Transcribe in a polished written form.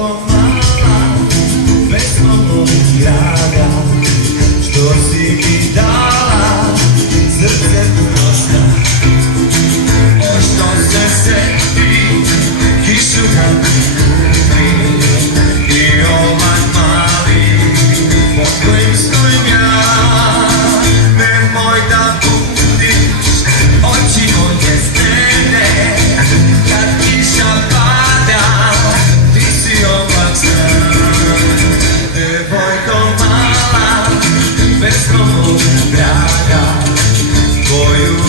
devojko mala, pesmo moja draga, što si mi dala, srce puno sna. Što se seti, kišu da mi kupi, i ovaj mali, pod kojim stojim ja. Nemoj da budiš oči moje stene, kad kiša pada, ti si oblak sna. Devojko mala, pesmo moja draga, tvoju